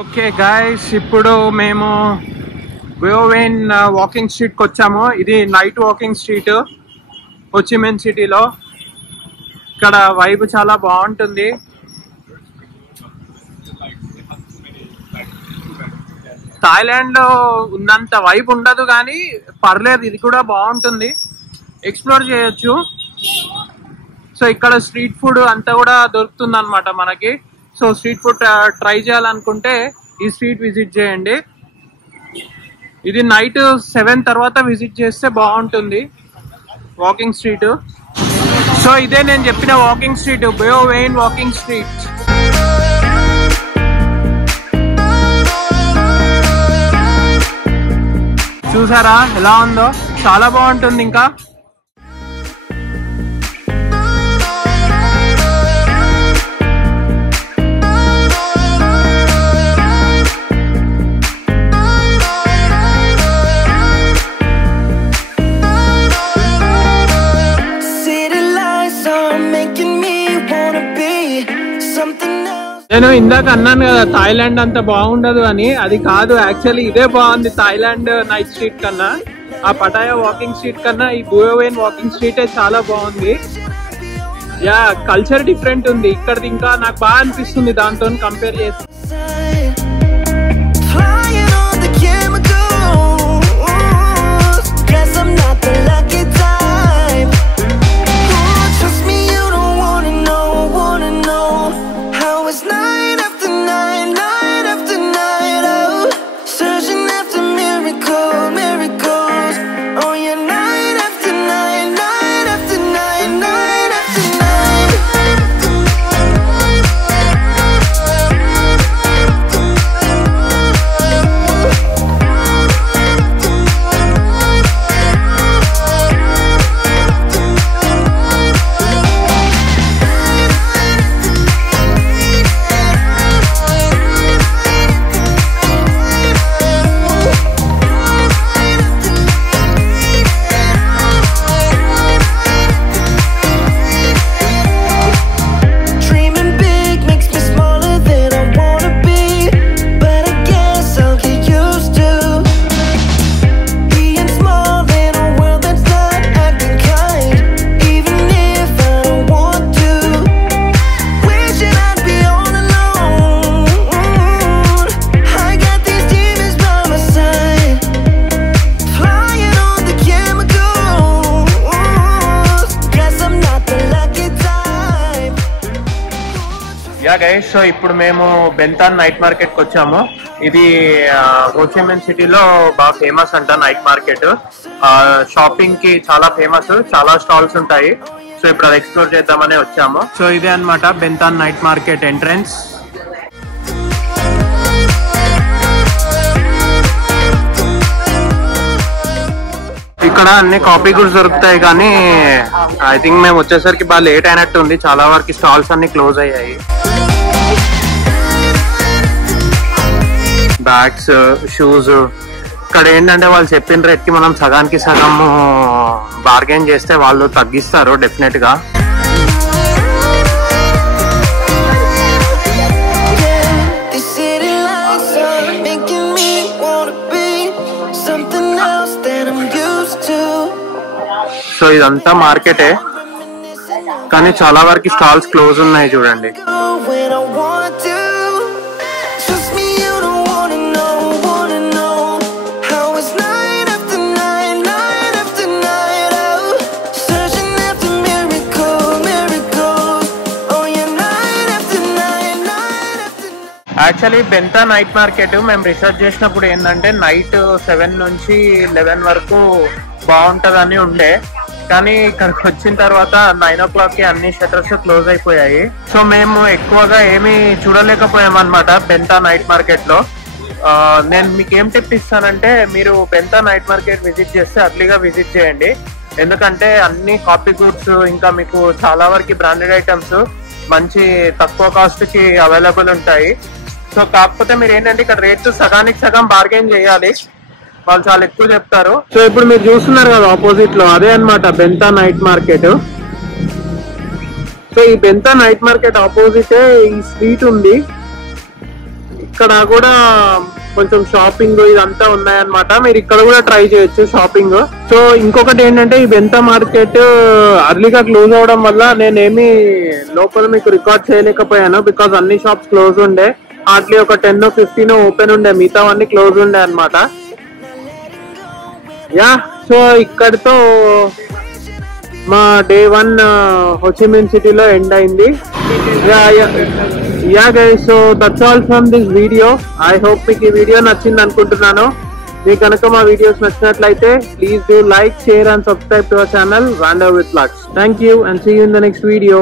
Okay guys, ఇప్పుడు మేము బయోవెన్ walking street కి వచ్చాము. ఇది నైట్ వాకింగ్ స్ట్రీట్ హోచిమిన్ సిటీలో. ఇక్కడ వైబ్ చాలా బాగుంటుంది. థాయిలాండ్ లో ఉన్నంత వైబ్ ఉండదు కానీ పర్లేదు, ఇది కూడా బాగుంటుంది, ఎక్స్ప్లోర్ చేయొచ్చు. సో ఇక్కడ స్ట్రీట్ ఫుడ్ అంతా కూడా దొరుకుతుంది అనమాట మనకి. సో స్ట్రీట్ ఫుడ్ ట్రై చేయాలనుకుంటే ఈ స్ట్రీట్ విజిట్ చేయండి. ఇది నైట్ 7 తర్వాత విజిట్ చేస్తే బాగుంటుంది వాకింగ్ స్ట్రీట్. సో ఇదే నేను చెప్పిన వాకింగ్ స్ట్రీట్, బయోవెన్ వాకింగ్ స్ట్రీట్. చూసారా ఎలా ఉందో, చాలా బాగుంటుంది. ఇంకా నేను ఇందాక అన్నాను కదా థాయిలాండ్ అంత బాగుండదు అని, అది కాదు. యాక్చువల్లీ ఇదే బాగుంది థాయిలాండ్ నైట్ స్ట్రీట్ కన్నా, ఆ పటాయా వాకింగ్ స్ట్రీట్ కన్నా ఈ బయోవెన్ వాకింగ్ స్ట్రీటే చాలా బాగుంది. యా, కల్చర్ డిఫరెంట్ ఉంది ఇక్కడిది. ఇంకా నాకు బాగా అనిపిస్తుంది దాంతో కంపేర్ చేసి. యా గైస్, సో ఇప్పుడు మేము బెంతాన్ నైట్ మార్కెట్ కి వచ్చాము. ఇది హోచిమిన్ సిటీలో బాగా ఫేమస్ అంట నైట్ మార్కెట్. షాపింగ్ కి చాలా ఫేమస్, చాలా స్టాల్స్ ఉంటాయి. సో ఇప్పుడు అది ఎక్స్ప్లోర్ చేద్దామని వచ్చాము. సో ఇదే అన్నమాట బెంతాన్ నైట్ మార్కెట్ ఎంట్రన్స్. ఇక్కడ అన్ని కాపీ గుడ్స్ దొరుకుతాయి కానీ ఐ థింక్ మేము వచ్చేసరికి బాగా లేట్ అయినట్టు ఉంది. చాలా వరకు స్టాల్స్ అన్ని క్లోజ్ అయ్యాయి. బ్యాగ్స్, షూస్, ఇక్కడ ఏంటంటే వాళ్ళు చెప్పిన రేట్ కి మనం సగానికి సగం బార్గెన్ చేస్తే వాళ్ళు తగ్గిస్తారు డెఫినెట్ గా. సో ఇదంతా మార్కెటే కానీ చాలా వరకు స్టాల్స్ క్లోజ్ ఉన్నాయి చూడండి. యాక్చువల్లీ బెంతా నైట్ మార్కెట్ మేము రీసెర్చ్ చేసినప్పుడు ఏంటంటే నైట్ 7 నుంచి 11 వరకు బాగుంటదని ఉండే, కానీ ఇక్కడికి వచ్చిన తర్వాత 9 o'clock కి అన్ని షట్టర్స్ క్లోజ్ అయిపోయాయి. సో మేము ఎక్కువగా ఏమీ చూడలేకపోయాం అనమాట బెంతా నైట్ మార్కెట్ లో. నేను మీకు ఏం టిప్ ఇస్తానంటే, మీరు బెంతా నైట్ మార్కెట్ విజిట్ చేస్తే అర్లీగా విజిట్ చేయండి. ఎందుకంటే అన్ని కాపీ గుడ్స్, ఇంకా మీకు చాలా వరకు బ్రాండెడ్ ఐటమ్స్ మంచి తక్కువ కాస్ట్ కి అవైలబుల్ ఉంటాయి. సో కాకపోతే మీరు ఏంటంటే ఇక్కడ రేట్ సగానికి సగం బార్గెన్ చేయాలి, వాళ్ళు చాలా ఎక్కువ చెప్తారు. సో ఇప్పుడు మీరు చూస్తున్నారు కదా ఆపోజిట్ లో, అదే అన్నమాట బెంతా నైట్ మార్కెట్. సో ఈ బెంతా నైట్ మార్కెట్ ఆపోజిట్ ఈ స్ట్రీట్ ఉంది. ఇక్కడ కూడా కొంచెం షాపింగ్ ఇదంతా ఉన్నాయన్నమాట. మీరు ఇక్కడ కూడా ట్రై చేయొచ్చు షాపింగ్. సో ఇంకొకటి ఏంటంటే ఈ బెంతా మార్కెట్ అర్లీగా క్లోజ్ అవడం వల్ల నేనేమి లోపల మీకు రికార్డ్ చేయలేకపోయాను, బికాస్ అన్ని షాప్స్ క్లోజ్ ఉండే. హార్డ్లీ ఒక 10-15 ఓపెన్ ఉండే, మిగతావన్నీ క్లోజ్ ఉండే అనమాట. యా, సో ఇక్కడితో మా డే 1 హోచిమిన్ సిటీలో ఎండ్ అయింది. Yeah guys, so that's all from this video. I hope మీకు ఈ వీడియో నచ్చింది అనుకుంటున్నాను. మీకు కనుక మా వీడియోస్ నచ్చినట్లయితే please do like, share and subscribe to our channel Wander with Lux. Thank you and see you in the next video.